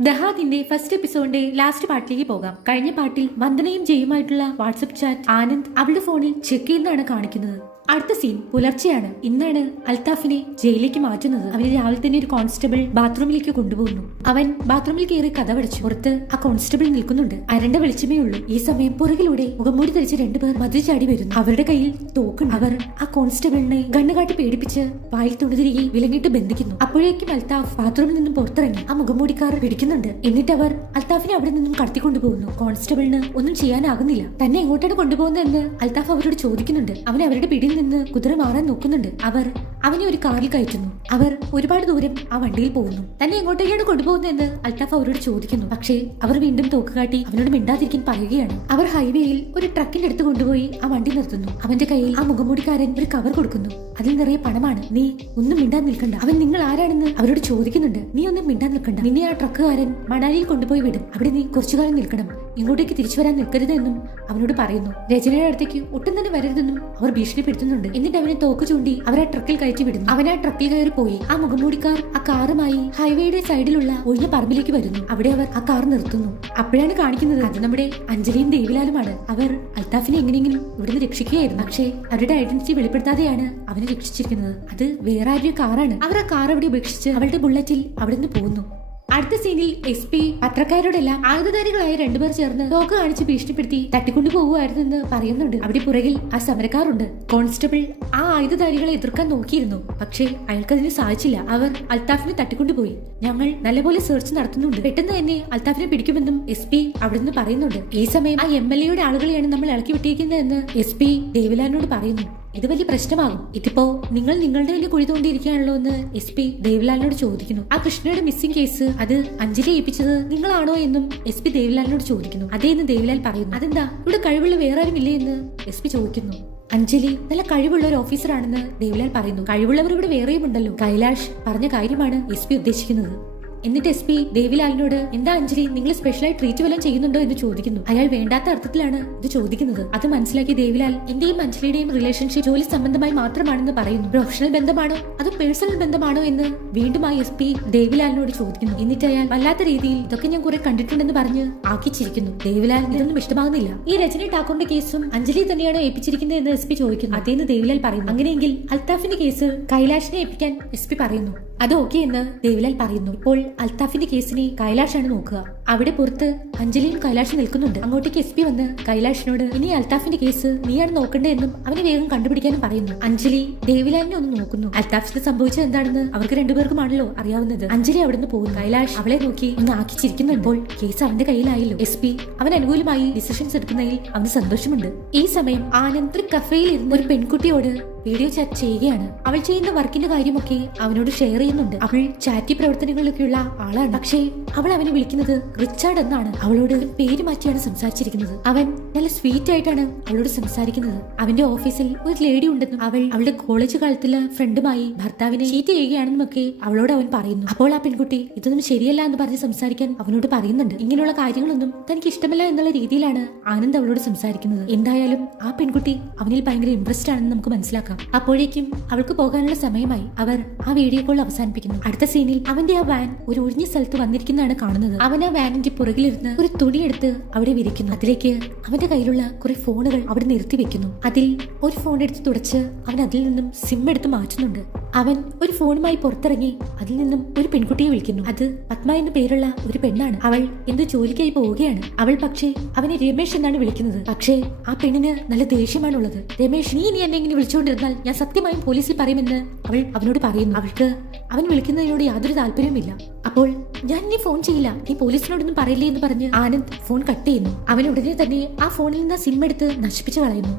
ദഹാദിന്റെ first എപ്പിസോഡിന്റെ last പാർട്ടിലേക്ക് പോകാം. കഴിഞ്ഞ പാർട്ടിൽ വന്ദനയും ജയുമായിട്ടുള്ള വാട്സപ്പ് ചാറ്റ് ആനന്ദ് അവളുടെ ഫോണിൽ ചെക്ക് ചെയ്യുന്നതാണ് കാണിക്കുന്നത്. അടുത്ത സീൻ പുലർച്ചെയാണ്. ഇന്നാണ് അൽത്താഫിനെ ജയിലിലേക്ക് മാറ്റുന്നത്. അവന് രാവിലെ തന്നെ ഒരു കോൺസ്റ്റബിൾ ബാത്റൂമിലേക്ക് കൊണ്ടുപോകുന്നു. അവൻ ബാത്റൂമിൽ കയറി കഥവടച്ചു പുറത്ത് ആ കോൺസ്റ്റബിൾ നിൽക്കുന്നുണ്ട്. അരണ്ട വെളിച്ചമേ ഉള്ളൂ. ഈ സമയം പുറകിലൂടെ മുഖംമൂടി ധരിച്ച് രണ്ടുപേർ മതിൽ ചാടി വരുന്നു. അവരുടെ കയ്യിൽ തോക്കുണ്ട്. അവർ ആ കോൺസ്റ്റബിളിനെ ഗണ്ണുകാട്ടി പേടിപ്പിച്ച് വായിൽ തുണിതിരികെ വിലങ്ങിട്ട് ബന്ധിക്കുന്നു. അപ്പോഴേക്കും അൽത്താഫ് ബാത്റൂമിൽ നിന്നും പുറത്തിറങ്ങി. ആ മുഖംമൂടിക്കാർ പിടിക്കുന്നുണ്ട്. എന്നിട്ട് അവർ അൽത്താഫിനെ അവിടെ നിന്നും കടത്തിക്കൊണ്ടുപോകുന്നു കോൺസ്റ്റബിളിന് ഒന്നും ചെയ്യാനാകുന്നില്ല. തന്നെ എങ്ങോട്ടാണ് കൊണ്ടുപോകുന്നതെന്ന് അൽത്താഫ് അവരോട് ചോദിക്കുന്നുണ്ട്. അവൻ അവരുടെ പിടിയിൽ നിന്ന് കുതിര മാറാൻ നോക്കുന്നുണ്ട്. അവർ അവനെ ഒരു കാറിൽ കയറ്റുന്നു. അവർ ഒരുപാട് ദൂരം ആ വണ്ടിയിൽ പോകുന്നു. തന്നെ എങ്ങോട്ടേക്കാണ് കൊണ്ടുപോകുന്നതെന്ന്? അൽത്താഫ് അവരോട് ചോദിക്കുന്നു. പക്ഷേ അവർ വീണ്ടും തോക്ക് കാട്ടി അവനോട് മിണ്ടാതിരിക്കാൻ പറയുകയാണ്. അവർ ഹൈവേയിൽ ഒരു ട്രക്കിന്റെ അടുത്ത് കൊണ്ടുപോയി ആ വണ്ടി നിർത്തുന്നു. അവന്റെ കയ്യിൽ ആ മുഖമൂടിക്കാരൻ ഒരു കവർ കൊടുക്കുന്നു. അതിൽ നിറയെ പണമാണ്. നീ ഒന്നും മിണ്ടാൻ നിൽക്കണ്ട. അവൻ നിങ്ങൾ ആരാണെന്ന് അവരോട് ചോദിക്കുന്നുണ്ട്. നീ ഒന്നും മിണ്ടാൻ നിൽക്കണ്ട. നിന്നെ ആ ട്രക്കുകാരൻ മണാലിയിൽ കൊണ്ടുപോയി വിടും. അവിടെ നീ കുറച്ചുകാലം നിൽക്കണം. ഇങ്ങോട്ടേക്ക് തിരിച്ചു വരാൻ നിൽക്കരുത് എന്നും അവനോട് പറയുന്നു. രചനയുടെ അടുത്തേക്ക് ഒട്ടും തന്നെ വരരുതെന്നും അവർ ഭീഷണിപ്പെടുത്തുന്നുണ്ട്. എന്നിട്ട് അവനെ തോക്ക് ചൂണ്ടി അവരെ ട്രക്കിൽ കയറ്റി വിടുന്നു. അവൻ ആ ട്രക്കിൽ കയറി പോയി. ആ മുഖംമൂടിക്കാർ ആ കാറുമായി ഹൈവേയുടെ സൈഡിലുള്ള ഒഴിഞ്ഞ പറമ്പിലേക്ക് വരുന്നു. അവിടെ അവർ ആ കാർ നിർത്തുന്നു. അപ്പോഴാണ് കാണിക്കുന്നത് അത് നമ്മുടെ അഞ്ജലിയും ദേവിലാലുമാണ്. അവർ അൽത്താഫിനെ എങ്ങനെയെങ്കിലും ഇവിടുന്ന് രക്ഷിക്കുകയായിരുന്നു. പക്ഷേ അവരുടെ ഐഡന്റിറ്റി വെളിപ്പെടുത്താതെയാണ് അവനെ രക്ഷിച്ചിരിക്കുന്നത്. അത് വേറെ ആരുടെ കാറാണ്. അവർ ആ കാർ അവിടെ ഉപേക്ഷിച്ച് അവളുടെ ബുള്ളറ്റിൽ അവിടെ നിന്ന് പോകുന്നു. അടുത്ത സീനിൽ എസ് പി പത്രക്കാരോടെല്ലാം ആയുധധാരികളായ രണ്ടുപേർ ചേർന്ന് തോക്ക് കാണിച്ച് ഭീഷണിപ്പെടുത്തി തട്ടിക്കൊണ്ടു പോകുമായിരുന്നു എന്ന് പറയുന്നുണ്ട്. അവിടെ പുറകിൽ ആ സമരക്കാരുണ്ട്. കോൺസ്റ്റബിൾ ആ ആയുധധാരികളെ എതിർക്കാൻ നോക്കിയിരുന്നു. പക്ഷേ അയാൾക്കതിന് സാധിച്ചില്ല. അവർ അൽത്താഫിനെ തട്ടിക്കൊണ്ടുപോയി ഞങ്ങൾ നല്ലപോലെ സെർച്ച് നടത്തുന്നുണ്ട്. പെട്ടെന്ന് തന്നെ അൽത്താഫിനെ പിടിക്കുമെന്നും എസ് പി അവിടെ നിന്ന് പറയുന്നുണ്ട്. ഈ സമയം ആ എം എൽ എയുടെ ആളുകളെയാണ് നമ്മൾ ഇളക്കി വിട്ടിരിക്കുന്നതെന്ന് എസ് പി ദേവിലാലിനോട് പറയുന്നു. ഇത് വലിയ പ്രശ്നമാകും. ഇതിപ്പോ നിങ്ങൾ നിങ്ങളുടെ വലിയ കുഴി തോണ്ടിയിരിക്കുകയാണല്ലോ എന്ന് എസ് പി ദേവിലാലിനോട് ചോദിക്കുന്നു. ആ കൃഷ്ണയുടെ മിസ്സിംഗ് കേസ് അത് അഞ്ജലി ഏൽപ്പിച്ചത് നിങ്ങളാണോ എന്നും എസ് പി ദേവിലാലിനോട് ചോദിക്കുന്നു. അതേ എന്ന് ദേവിലാൽ പറയുന്നു. അതെന്താ? ഇവിടെ കഴിവുള്ള വേറെ ആരും ഇല്ലേ എന്ന് എസ് പി ചോദിക്കുന്നു. അഞ്ജലി നല്ല കഴിവുള്ള ഒരു ഓഫീസറാണെന്ന് ദേവിലാൽ പറയുന്നു. കഴിവുള്ളവർ ഇവിടെ വേറെയും ഉണ്ടല്ലോ. കൈലാഷ് പറഞ്ഞ കാര്യമാണ് എസ് പി ഉദ്ദേശിക്കുന്നത്. എന്നിട്ട് എസ് പി ദേവിലാലിനോട് എന്താ അഞ്ജലി നിങ്ങൾ സ്പെഷ്യലായി ട്രീറ്റ് വല്ലതും ചെയ്യുന്നുണ്ടോ എന്ന് ചോദിക്കുന്നു. അയാൾ വേണ്ടാത്ത അർത്ഥത്തിലാണ് ഇത് ചോദിക്കുന്നത്. അത് മനസ്സിലാക്കി ദേവിലാൽ എന്റെയും അഞ്ജലിയുടെയും റിലേഷൻഷിപ്പ് ജോലി സംബന്ധമായി മാത്രമാണെന്ന് പറയുന്നു. പ്രൊഫഷണൽ ബന്ധമാണോ? അതോ പേഴ്സണൽ ബന്ധമാണോ എന്ന് വീണ്ടും ആ എസ് പി ദേവിലാലിനോട് ചോദിക്കുന്നു. എന്നിട്ട് അയാൾ വല്ലാത്ത രീതിയിൽ ഇതൊക്കെ ഞാൻ കുറെ കണ്ടിട്ടുണ്ടെന്ന് പറഞ്ഞ് ആക്കിച്ചിരിക്കുന്നു. ദേവിലാൽ ഇതൊന്നും ഇഷ്ടമാകുന്നില്ല. ഈ രജനി ടാക്കോറിന്റെ കേസും അഞ്ജലി തന്നെയാണോ ഏൽപ്പിച്ചിരിക്കുന്നത് എന്ന് എസ് പി ചോദിക്കുന്നു. അതേന്ന് ദേവിലാൽ പറയുന്നു. അങ്ങനെയെങ്കിൽ അൽത്താഫിന്റെ കേസ് കൈലാഷിനെ ഏൽപ്പിക്കാൻ എസ് പി പറയുന്നു. അത് ഓക്കെ എന്ന് ദേവിലാൽ പറയുന്നു. ഇപ്പോൾ അൽത്താഫിന്റെ കേസിനെ കൈലാഷാണ് നോക്കുക. അവിടെ പുറത്ത് അഞ്ജലിയും കൈലാഷും നിൽക്കുന്നുണ്ട്. അങ്ങോട്ടേക്ക് എസ് പി വന്ന് കൈലാഷിനോട് ഇനി അൽത്താഫിന്റെ കേസ് നീയാണ് നോക്കേണ്ടതെന്നും അവനെ വേഗം കണ്ടുപിടിക്കാനും പറയുന്നു. അഞ്ജലി ദേവിലാലിനെ ഒന്ന് നോക്കുന്നു. അൽത്താഫിന് സംഭവിച്ചത് എന്താണെന്ന് അവർക്ക് രണ്ടുപേർക്കുമാണല്ലോ അറിയാവുന്നത്. അഞ്ജലി അവിടുന്ന് പോകുന്നു. കൈലാഷ് അവളെ നോക്കി ഒന്ന് ആക്കിച്ചിരിക്കുന്നുണ്ടോ. കേസ് അവന്റെ കയ്യിലായല്ലോ. എസ് പി അവൻ അനുകൂലമായി ഡിസിഷൻസ് എടുക്കുന്നതിൽ അവന് സന്തോഷമുണ്ട്. ഈ സമയം ആനന്ദ് കഫേയിൽ ഇരുന്ന ഒരു പെൺകുട്ടിയോട് വീഡിയോ ചാറ്റ് ചെയ്യുകയാണ്. അവൾ ചെയ്യുന്ന വർക്കിന്റെ കാര്യമൊക്കെ അവനോട് ഷെയർ ചെയ്യുന്നുണ്ട്. അവൾ ചാറ്റി പ്രവർത്തനങ്ങളിലൊക്കെയുള്ള ആളാണ്. പക്ഷേ അവൾ അവനെ വിളിക്കുന്നത് റിച്ചാർഡ് എന്നാണ് അവളോട് പേര് മാറ്റിയാണ് സംസാരിച്ചിരിക്കുന്നത്. അവൻ നല്ല സ്വീറ്റ് ആയിട്ടാണ് അവളോട് സംസാരിക്കുന്നത്. അവന്റെ ഓഫീസിൽ ഒരു ലേഡി ഉണ്ടെന്നും അവൾ അവളുടെ കോളേജ് കാലത്തിലെ ഫ്രണ്ടുമായി ഭർത്താവിനെ ചീറ്റ് ചെയ്യുകയാണെന്നും ഒക്കെ അവളോട് അവൻ പറയുന്നു. അപ്പോൾ ആ പെൺകുട്ടി ഇതൊന്നും ശരിയല്ല എന്ന് പറഞ്ഞ് സംസാരിക്കാൻ അവനോട് പറയുന്നുണ്ട്. ഇങ്ങനെയുള്ള കാര്യങ്ങളൊന്നും തനിക്ക് ഇഷ്ടമല്ല എന്നുള്ള രീതിയിലാണ് ആനന്ദ് അവളോട് സംസാരിക്കുന്നത്. എന്തായാലും ആ പെൺകുട്ടി അവനിൽ ഭയങ്കര ഇൻട്രസ്റ്റ് ആണെന്ന് നമുക്ക് മനസ്സിലാക്കാം. അപ്പോഴേക്കും അവൾക്ക് പോകാനുള്ള സമയമായി അവർ ആ വീഡിയോ കോൾ അവസാനിപ്പിക്കുന്നു. അടുത്ത സീനിൽ അവന്റെ ആ വാൻ ഒരു ഒഴിഞ്ഞ സ്ഥലത്ത് വന്നിരിക്കുന്നതാണ് കാണുന്നത്. അവൻ ആ വാനിന്റെ പുറകിലിരുന്ന് ഒരു തുണിയെടുത്ത് അവിടെ വിരിക്കുന്നു. അതിലേക്ക് അവന്റെ കയ്യിലുള്ള കുറെ ഫോണുകൾ അവിടെ നിർത്തി വെക്കുന്നു. അതിൽ ഒരു ഫോൺ എടുത്ത് തുടച്ച് അവൻ അതിൽ നിന്നും സിം എടുത്ത് മാറ്റുന്നുണ്ട്. അവൻ ഒരു ഫോണുമായി പുറത്തിറങ്ങി അതിൽ നിന്നും ഒരു പെൺകുട്ടിയെ വിളിക്കുന്നു. അത് പത്മ എന്ന പേരുള്ള ഒരു പെണ്ണാണ്. അവൾ എന്തോ ജോലിക്കായി പോവുകയാണ്? അവൾ പക്ഷേ അവനെ രമേശ് എന്നാണ് വിളിക്കുന്നത്. പക്ഷേ ആ പെണ്ണിന് നല്ല ദേഷ്യമാണുള്ളത്. രമേശ് നീ ഇനി എന്നെ ഇങ്ങനെ വിളിച്ചുകൊണ്ടിരുന്നാൽ ഞാൻ സത്യമായും പോലീസിൽ പറയുമെന്ന് അവൾ അവനോട് പറയുന്നു. അവൾക്ക് അവൻ വിളിക്കുന്നതിനോട് യാതൊരു താല്പര്യമില്ല അപ്പോൾ ഞാൻ ഇനി ഫോൺ ചെയ്യില്ല. നീ പോലീസിനോടൊന്നും പറയില്ലേ എന്ന് പറഞ്ഞ് ആനന്ദ് ഫോൺ കട്ട് ചെയ്യുന്നു. അവൻ ഉടനെ തന്നെ ആ ഫോണിൽ നിന്ന് സിം എടുത്ത് നശിപ്പിച്ചു കളയുന്നു.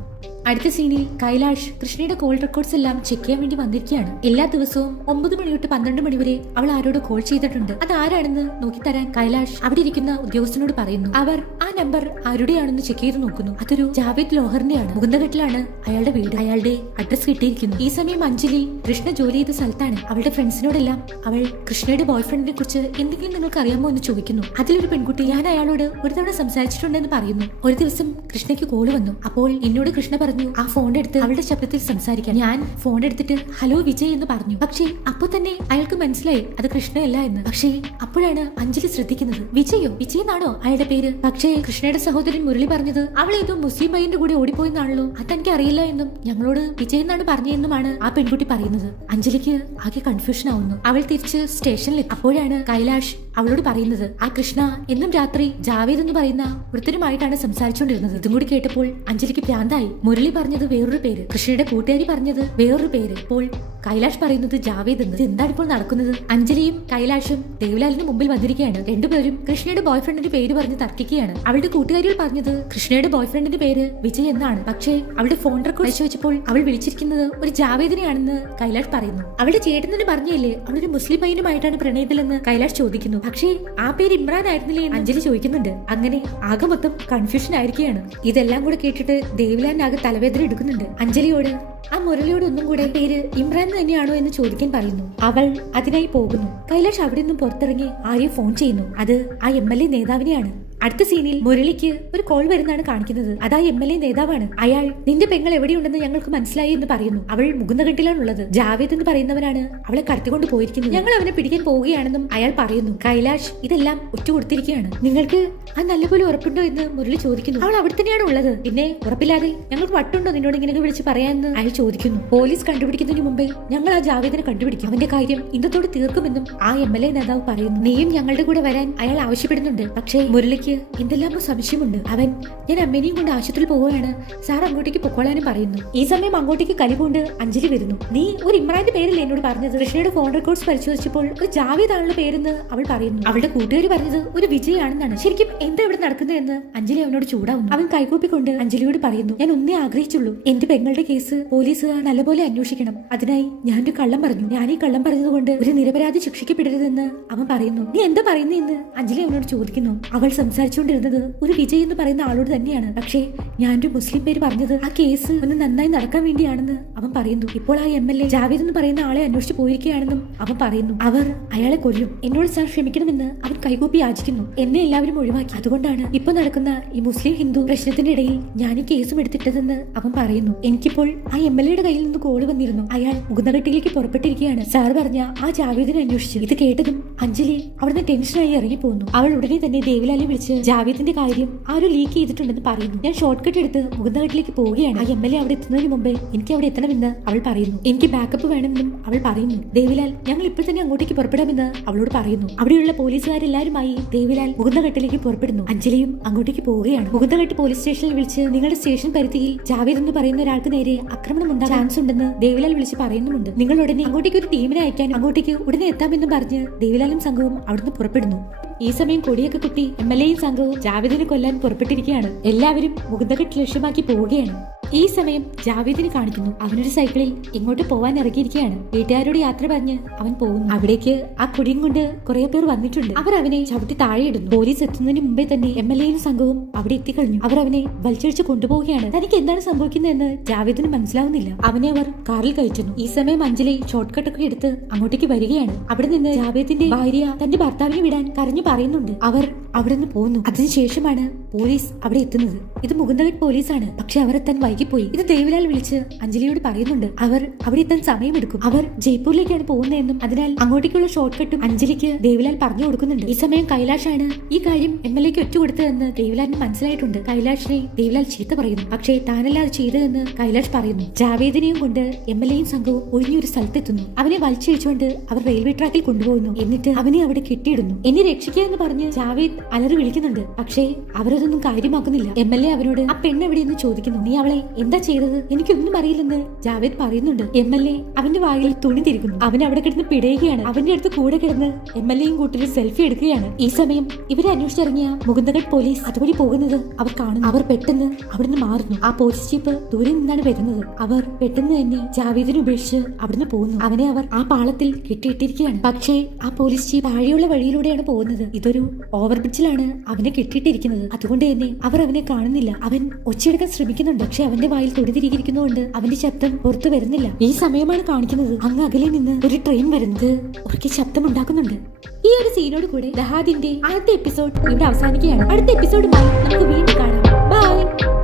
അടുത്ത സീനിൽ കൈലാഷ് കൃഷ്ണയുടെ കോൾ റെക്കോർഡ്സ് എല്ലാം ചെക്ക് ചെയ്യാൻ വേണ്ടി വന്നിരിക്കുകയാണ്. എല്ലാ ദിവസവും ഒമ്പത് മണി തൊട്ട് പന്ത്രണ്ട് മണി വരെ അവൾ ആരോട് കോൾ ചെയ്തിട്ടുണ്ട്. അത് ആരാണെന്ന് നോക്കിത്തരാൻ കൈലാഷ് അവിടെ ഇരിക്കുന്ന ഉദ്യോഗസ്ഥനോട് പറയുന്നു. അവർ ആ നമ്പർ ആരുടെയാണെന്ന് ചെക്ക് ചെയ്ത് നോക്കുന്നു. അതൊരു ജാവേദ് ലോഹറിന്റെയാണ്. മുകുന്ദഘട്ടിലാണ് അയാളുടെ വീട്. അയാളുടെ അഡ്രസ് കിട്ടിയിരിക്കുന്നു. ഈ സമയം അഞ്ജലി കൃഷ്ണ ജോലി ചെയ്ത സ്ഥലത്താണ്. അവളുടെ ഫ്രണ്ട്സിനോടെല്ലാം അവൾ കൃഷ്ണയുടെ ബോയ് ഫ്രണ്ടിനെ കുറിച്ച് എന്തെങ്കിലും നിങ്ങൾക്ക് അറിയാമോ എന്ന് ചോദിക്കുന്നു. അതിലൊരു പെൺകുട്ടി ഞാൻ അയാളോട് ഒരു തവണ സംസാരിച്ചിട്ടുണ്ടെന്ന് പറയുന്നു. ഒരു ദിവസം കൃഷ്ണയ്ക്ക് കോൾ വന്നു. അപ്പോൾ എന്നോട് കൃഷ്ണ പറഞ്ഞു ആ ഫോൺ എടുത്ത് അവളുടെ ശബ്ദത്തിൽ സംസാരിക്കാൻ. ഞാൻ ഫോൺ എടുത്തിട്ട് ഹലോ വിജയ് എന്ന് പറഞ്ഞു. പക്ഷേ അപ്പൊ തന്നെ അയാൾക്ക് മനസ്സിലായി അത് കൃഷ്ണയല്ല എന്ന്. പക്ഷേ അപ്പോഴാണ് അഞ്ജലി ശ്രദ്ധിക്കുന്നത്. വിജയോ? വിജയ് എന്നാണോ അയാളുടെ പേര്? പക്ഷേ കൃഷ്ണയുടെ സഹോദരൻ മുരളി പറഞ്ഞത് അവൾ ഏതോ മുസ്ലിം പയ്യന്റെ കൂടെ ഓടിപ്പോയെന്നാണല്ലോ അതെനിക്ക് അറിയില്ല എന്നും. ഞങ്ങളോട് വിജയ് എന്നാണ് പറഞ്ഞതെന്നുമാണ് ആ പെൺകുട്ടി പറയുന്നത്. അഞ്ജലിക്ക് ആകെ കൺഫ്യൂഷൻ ആവുന്നു. അവൾ തിരിച്ച് സ്റ്റേഷനിൽ അപ്പോഴാണ് കൈലാഷ് അവളോട് പറയുന്നത് ആ കൃഷ്ണ എന്നും രാത്രി ജാവേദ് എന്ന് പറയുന്ന ഒരുത്തരുമായിട്ടാണ് സംസാരിച്ചുകൊണ്ടിരുന്നത് ഇതും കൂടി കേട്ടപ്പോൾ അഞ്ജലിക്ക് ഭ്രാന്തായി. മുരളി പറഞ്ഞത് വേറൊരു പേര്. കൃഷ്ണയുടെ കൂട്ടുകാരി പറഞ്ഞത് വേറൊരു പേര്. ഇപ്പോൾ കൈലാഷ് പറയുന്നത് ജാവേദ് എന്ന് എന്താണ് ഇപ്പോൾ നടക്കുന്നത്? അഞ്ജലിയും കൈലാഷും ദേവലാലിന് മുമ്പിൽ വന്നിരിക്കുകയാണ്. രണ്ടുപേരും കൃഷ്ണയുടെ ബോയ്ഫ്രണ്ടിന്റെ പേര് പറഞ്ഞ് തർക്കിക്കുകയാണ്. അവളുടെ കൂട്ടുകാരികൾ പറഞ്ഞത് കൃഷ്ണയുടെ ബോയ്ഫ്രണ്ടിന്റെ പേര് വിജയ് എന്നാണ്. പക്ഷേ അവളുടെ ഫോൺ റെക്കോർഡ് വെച്ചപ്പോൾ അവൾ വിളിച്ചിരിക്കുന്നത് ഒരു ജാവേദിനെയാണെന്ന് കൈലാഷ് പറയുന്നു. അവളുടെ ചേട്ടനെ പറഞ്ഞില്ലേ? അവളൊരു മുസ്ലിം പയ്യനുമായിട്ടാണ് പ്രണയത്തിലെന്ന് കൈലാഷ് ചോദിക്കുന്നു. പക്ഷേ ആ പേര് ഇമ്രാൻ ആയിരുന്നില്ലേ എന്ന് അഞ്ജലി ചോദിക്കുന്നുണ്ട്. അങ്ങനെ ആകെ മൊത്തം കൺഫ്യൂഷൻ ആയിരിക്കുകയാണ്. ഇതെല്ലാം കൂടെ കേട്ടിട്ട് ദേവിലാൻ ആകെ തലവേദന എടുക്കുന്നുണ്ട്. അഞ്ജലിയോട് ആ മുരളിയോട് ഒന്നും കൂടെ പേര് ഇമ്രാൻ തന്നെയാണോ എന്ന് ചോദിക്കാൻ പറയുന്നു. അവൾ അതിനായി പോകുന്നു. കൈലാഷ് അവിടെ നിന്നും പുറത്തിറങ്ങി ആരെയും ഫോൺ ചെയ്യുന്നു. അത് ആ എം എൽ എ നേതാവിനെയാണ്. അടുത്ത സീനിൽ മുരളിക്ക് ഒരു കോൾ വരുന്നതാണ് കാണിക്കുന്നത്. അതാ എം എൽ എ നേതാവാണ്. അയാൾ നിന്റെ പെങ്ങൾ എവിടെയുണ്ടെന്ന് ഞങ്ങൾക്ക് മനസ്സിലായി എന്ന് പറയുന്നു. അവൾ മുകുന്ദഘട്ടിലാണുള്ളത് ജാവേദ് എന്ന് പറയുന്നവനാണ് അവളെ കടത്തിക്കൊണ്ട് പോയിരിക്കുന്നത്. ഞങ്ങൾ അവനെ പിടിക്കാൻ പോവുകയാണെന്നും അയാൾ പറയുന്നു. കൈലാഷ് ഇതെല്ലാം ഒറ്റ കൊടുത്തിരിക്കുകയാണ് നിങ്ങൾക്ക് ആ നല്ലപോലെ ഉറപ്പുണ്ടോ എന്ന് മുരളി ചോദിക്കുന്നു. അവൾ അവിടെ തന്നെയാണ് ഉള്ളത്. പിന്നെ ഉറപ്പില്ലാതെ ഞങ്ങൾക്ക് വട്ടുണ്ടോ നിന്നോട് ഇങ്ങനെ വിളിച്ച് പറയാമെന്ന് അയാൾ ചോദിക്കുന്നു. പോലീസ് കണ്ടുപിടിക്കുന്നതിന് മുമ്പേ ഞങ്ങൾ ആ ജാവേദിനെ കണ്ടുപിടിക്കും. അവന്റെ കാര്യം ഇന്നത്തോട് തീർക്കുമെന്നും ആ എം എൽ എ നേതാവ് പറയുന്നു. നീയും ഞങ്ങളുടെ കൂടെ വരാൻ അയാൾ ആവശ്യപ്പെടുന്നുണ്ട്. പക്ഷേ മുരളിക്ക് എന്തെല്ലാമോ സംശയമുണ്ട്. അവൻ ഞാൻ അമ്മേനെയും കൊണ്ട് ആശുപത്രിയിൽ പോവുകയാണ്. സാർ അങ്ങോട്ടേക്ക് പൊക്കോളാനും പറയുന്നു. ഈ സമയം അങ്ങോട്ടേക്ക് കലികൊണ്ട് അഞ്ജലി വരുന്നു. നീ ഒരു ഇമ്രാന്റെ പേരിൽ എന്നോട് പറഞ്ഞത്? കൃഷ്ണയുടെ ഫോൺ റെക്കോർഡ്സ് പരിശോധിച്ചപ്പോൾ ഒരു ജാവേദ് ആണുള്ള പേരെന്ന് അവൾ പറയുന്നു. അവളുടെ കൂട്ടുകാർ പറഞ്ഞത് ഒരു വിജയാണെന്നാണ്. ശരിക്കും എന്താ ഇവിടെ നടക്കുന്നതെന്ന് അഞ്ജലി അവനോട് ചൂടാവുന്നു. അവൻ കൈകൂപ്പിക്കൊണ്ട് അഞ്ജലിയോട് പറയുന്നു ഞാൻ ഒന്നേ ആഗ്രഹിച്ചുള്ളൂ. എന്റെ പെങ്ങളുടെ കേസ് പോലീസ് നല്ലപോലെ അന്വേഷിക്കണം. അതിനായി ഞാൻ ഒരു കള്ളം പറഞ്ഞു. ഞാൻ ഈ കള്ളം പറഞ്ഞതുകൊണ്ട് ഒരു നിരപരാധി ശിക്ഷിക്കപ്പെടരുതെന്ന് അവൻ പറയുന്നു. നീ എന്താ പറയുന്നതെന്ന് അഞ്ജലി അവനോട് ചോദിക്കുന്നു. അവൾ സംസാരിച്ചുകൊണ്ടിരുന്നത് ഒരു വിജയ് എന്ന് പറയുന്ന ആളോട് തന്നെയാണ്. പക്ഷേ ഞാൻ ഒരു മുസ്ലിം പേര് പറഞ്ഞത് ആ കേസ് ഒന്ന് നന്നായി നടക്കാൻ വേണ്ടിയാണെന്ന് അവൻ പറയുന്നു. ഇപ്പോൾ ആ എം എൽ എ ജാവേദ് എന്ന് പറയുന്ന ആളെ അന്വേഷിച്ച് പോയിരിക്കുകയാണെന്നും അവൻ പറയുന്നു. അവർ അയാളെ കൊല്ലും. എന്നോട് സാർ ക്ഷമിക്കണമെന്ന് അവൻ കൈകൂപ്പി യാചിക്കുന്നു. എന്നെ എല്ലാവരും ഒഴിവാക്കി. അതുകൊണ്ടാണ് ഇപ്പൊ നടക്കുന്ന ഈ മുസ്ലിം ഹിന്ദു പ്രശ്നത്തിന്റെ ഇടയിൽ ഞാൻ ഈ കേസും എടുത്തിട്ടതെന്ന് അവൻ പറയുന്നു. എനിക്കിപ്പോൾ ആ എം എൽ എയുടെ കയ്യിൽ നിന്ന് കോൾ വന്നിരുന്നു. അയാൾ മുകുന്ദഘട്ടിലേക്ക് പുറപ്പെട്ടിരിക്കുകയാണ്. സാർ പറഞ്ഞ ആ ജാവേദിനെ അന്വേഷിച്ചു. ഇത് കേട്ടതും അഞ്ജലി അവിടുന്ന് ടെൻഷനായി ഇറങ്ങി പോകുന്നു അവൾ ഉടനെ തന്നെ ദേവിലാലി വിളിച്ച് ജാവേദിന്റെ കാര്യം ആരും ലീക്ക് ചെയ്തിട്ടുണ്ടെന്ന് പറയുന്നു. ഞാൻ ഷോർട്ട് കട്ട് എടുത്ത് മുകുന്ദഘട്ടിലേക്ക് പോവുകയാണ്. ആ എം എൽ എ അവിടെ എത്തുന്നതിന് മുമ്പേ എനിക്ക് അവിടെ എത്തണമെന്ന് അവൾ പറയുന്നു. എനിക്ക് ബാക്കപ്പ് വേണമെന്നും അവൾ പറയുന്നു. ദേവിലാൽ ഞങ്ങൾ ഇപ്പോൾ തന്നെ അങ്ങോട്ടേക്ക് പുറപ്പെടാമെന്ന് അവളോട് പറയുന്നു. അവിടെയുള്ള പോലീസുകാരെല്ലാരുമായി ദേവിലാൽ മുകുന്ദഘട്ടിലേക്ക് പുറപ്പെടുന്നു. അഞ്ജലിയും അങ്ങോട്ടേക്ക് പോവുകയാണ്. മുകുന്ദഘട്ട് പോലീസ് സ്റ്റേഷനിൽ വിളിച്ച് നിങ്ങളുടെ സ്റ്റേഷൻ പരിധിയിൽ ജാവേദ് എന്ന് പറയുന്ന ഒരാൾക്ക് നേരെ ആക്രമണം ഉണ്ടാകാൻ ചാൻസ് ഉണ്ടെന്ന് ദേവിലാൽ വിളിച്ച് പറയുന്നുമുണ്ട്. നിങ്ങൾ ഉടനെ അങ്ങോട്ടേക്ക് ഒരു ടീമിനെ അയക്കാൻ അങ്ങോട്ടേക്ക് ഉടനെ എത്താമെന്നും പറഞ്ഞ് ദേവിലാലും സംഘവും അവിടുന്ന് പുറപ്പെടുന്നു. ഈ സമയം കൊടിയൊക്കെ കിട്ടി എം എൽ എയും സംഘവും ജാവേദിനെ കൊല്ലാൻ പുറപ്പെട്ടിരിക്കുകയാണ്. എല്ലാവരും മുകുന്ദഘട്ട് ലക്ഷ്യമാക്കി പോവുകയാണ്. ഈ സമയം ജാവേദിനെ കാണിക്കുന്നു. അവനൊരു സൈക്കിളിൽ ഇങ്ങോട്ട് പോവാൻ ഇറങ്ങിയിരിക്കുകയാണ്. വീട്ടുകാരോട് യാത്ര പറഞ്ഞ് അവൻ പോകുന്നു. അവിടേക്ക് ആ കുടിയും കൊണ്ട് കുറെ പേർ വന്നിട്ടുണ്ട്. അവർ അവനെ ചവിട്ടി താഴെയിടുന്നു പോലീസ് എത്തുന്നതിന് മുമ്പേ തന്നെ എം എൽ എയും സംഘവും അവിടെ എത്തിക്കഴിഞ്ഞു. അവർ അവനെ വലിച്ചഴിച്ച് കൊണ്ടുപോവുകയാണ്. തനിക്ക് എന്താണ് സംഭവിക്കുന്നതെന്ന് ജാവേദിന് മനസ്സിലാവുന്നില്ല. അവനെ അവർ കാറിൽ കയറ്റുന്നു. ഈ സമയം അഞ്ജലി ഷോർട്ട് കട്ട് ഒക്കെ എടുത്ത് അങ്ങോട്ടേക്ക് വരികയാണ്. അവിടെ നിന്ന് ജാവേദിന്റെ ഭാര്യ തന്റെ ഭർത്താവിനെ വിടാൻ കരഞ്ഞു പറയുന്നുണ്ട്. അവർ അവിടെ നിന്ന് പോകുന്നു. അതിനുശേഷമാണ് പോലീസ് അവിടെ എത്തുന്നത്. ഇത് മുകുന്ദഘട്ട് പോലീസാണ്. പക്ഷെ അവർ എത്താൻ വൈകിപ്പോയി. ഇത് ദേവിലാൽ വിളിച്ച് അഞ്ജലിയോട് പറയുന്നുണ്ട്. അവർ അവിടെ എത്താൻ സമയമെടുക്കും. അവർ ജയ്പൂരിലേക്കാണ് പോകുന്നതെന്നും അതിനാൽ അങ്ങോട്ടേക്കുള്ള ഷോർട്ട് കട്ടും അഞ്ജലിക്ക് ദേവിലാൽ പറഞ്ഞു കൊടുക്കുന്നുണ്ട്. ഈ സമയം കൈലാഷാണ് ഈ കാര്യം എം എൽ എക്ക് ഒറ്റ കൊടുത്തതെന്ന് ദേവിലാലിന് മനസ്സിലായിട്ടുണ്ട്. കൈലാഷിനെ ദേവിലാൽ ചീത്ത പറയുന്നു. പക്ഷേ അത് ചെയ്തതെന്ന് കൈലാഷ് പറയുന്നു. ജാവേദിനെയും കൊണ്ട് എം എൽ എയും സംഘവും ഒഴിഞ്ഞൊരു സ്ഥലത്തെത്തുന്നു. അവനെ വലിച്ചഴിച്ചുകൊണ്ട് അവർ റെയിൽവേ ട്രാക്കിൽ കൊണ്ടുപോകുന്നു. എന്നിട്ട് അവനെ അവിടെ കെട്ടിയിടുന്നു. എന്നെ രക്ഷിക്കുക എന്ന് പറഞ്ഞ് ജാവേദ് അലറി വിളിക്കുന്നുണ്ട്. പക്ഷേ അവരതൊന്നും കാര്യമാക്കുന്നില്ല. എം എൽ എ അവനോട് ആ പെണ്ണ് എവിടെയെന്ന് ചോദിക്കുന്നു. നീ അവളെ എന്താ ചെയ്തത്? എനിക്കൊന്നും അറിയില്ലെന്ന് ജാവേദ് പറയുന്നുണ്ട്. എം എൽ എ അവന്റെ വായിൽ തുണി തിരിക്കുന്നു. അവൻ അവിടെ കിടന്ന് പിടയുകയാണ്. അവന്റെ അടുത്ത് കൂടെ കിടന്ന് എം എൽ എയും കൂട്ടിൽ സെൽഫി എടുക്കുകയാണ്. ഈ സമയം ഇവരെ അന്വേഷിച്ചിറങ്ങിയ മുകുന്ദഗഡ് പോലീസ് അതുവഴി പോകുന്നത് അവർ കാണുന്നു. അവർ പെട്ടെന്ന് അവിടുന്ന് മാറുന്നു. ആ പോലീസ് ജീപ്പ് ദൂരെ നിന്നാണ് വരുന്നത്. അവർ പെട്ടെന്ന് തന്നെ ജാവേദിനെ ഉപേക്ഷിച്ച് അവിടുന്ന് പോകുന്നു. അവനെ അവർ ആ പാളത്തിൽ കെട്ടിയിട്ടിരിക്കുകയാണ്. പക്ഷേ ആ പോലീസ് ജീപ്പ് താഴെയുള്ള വഴിയിലൂടെയാണ് പോകുന്നത്. ഇതൊരു ഓവർ ബ്രിഡ്ജിലാണ് അവനെ കെട്ടിയിട്ടിരിക്കുന്നത്. അതുകൊണ്ട് തന്നെ അവർ അവനെ കാണുന്നില്ല. അവൻ ഒച്ചയെടുക്കാൻ ശ്രമിക്കുന്നുണ്ട്. പക്ഷെ അവന്റെ വായിൽ തൊടുതിരിക്കുന്നതുകൊണ്ട് അവന്റെ ശബ്ദം പുറത്തു വരുന്നില്ല. ഈ സമയമാണ് കാണിക്കുന്നത്. അങ്ങ് അകലെ നിന്ന് ഒരു ട്രെയിൻ വരുന്നത്. ഉറക്കെ ശബ്ദം ഉണ്ടാക്കുന്നുണ്ട് ഈ ഒരു സീനോട് കൂടെ ദഹാദിന്റെ ആദ്യത്തെ എപ്പിസോഡ് ഇവിടെ അവസാനിക്കുകയാണ്. അടുത്ത എപ്പിസോഡുമായി നമുക്ക് വീണ്ടും കാണാം. ബൈ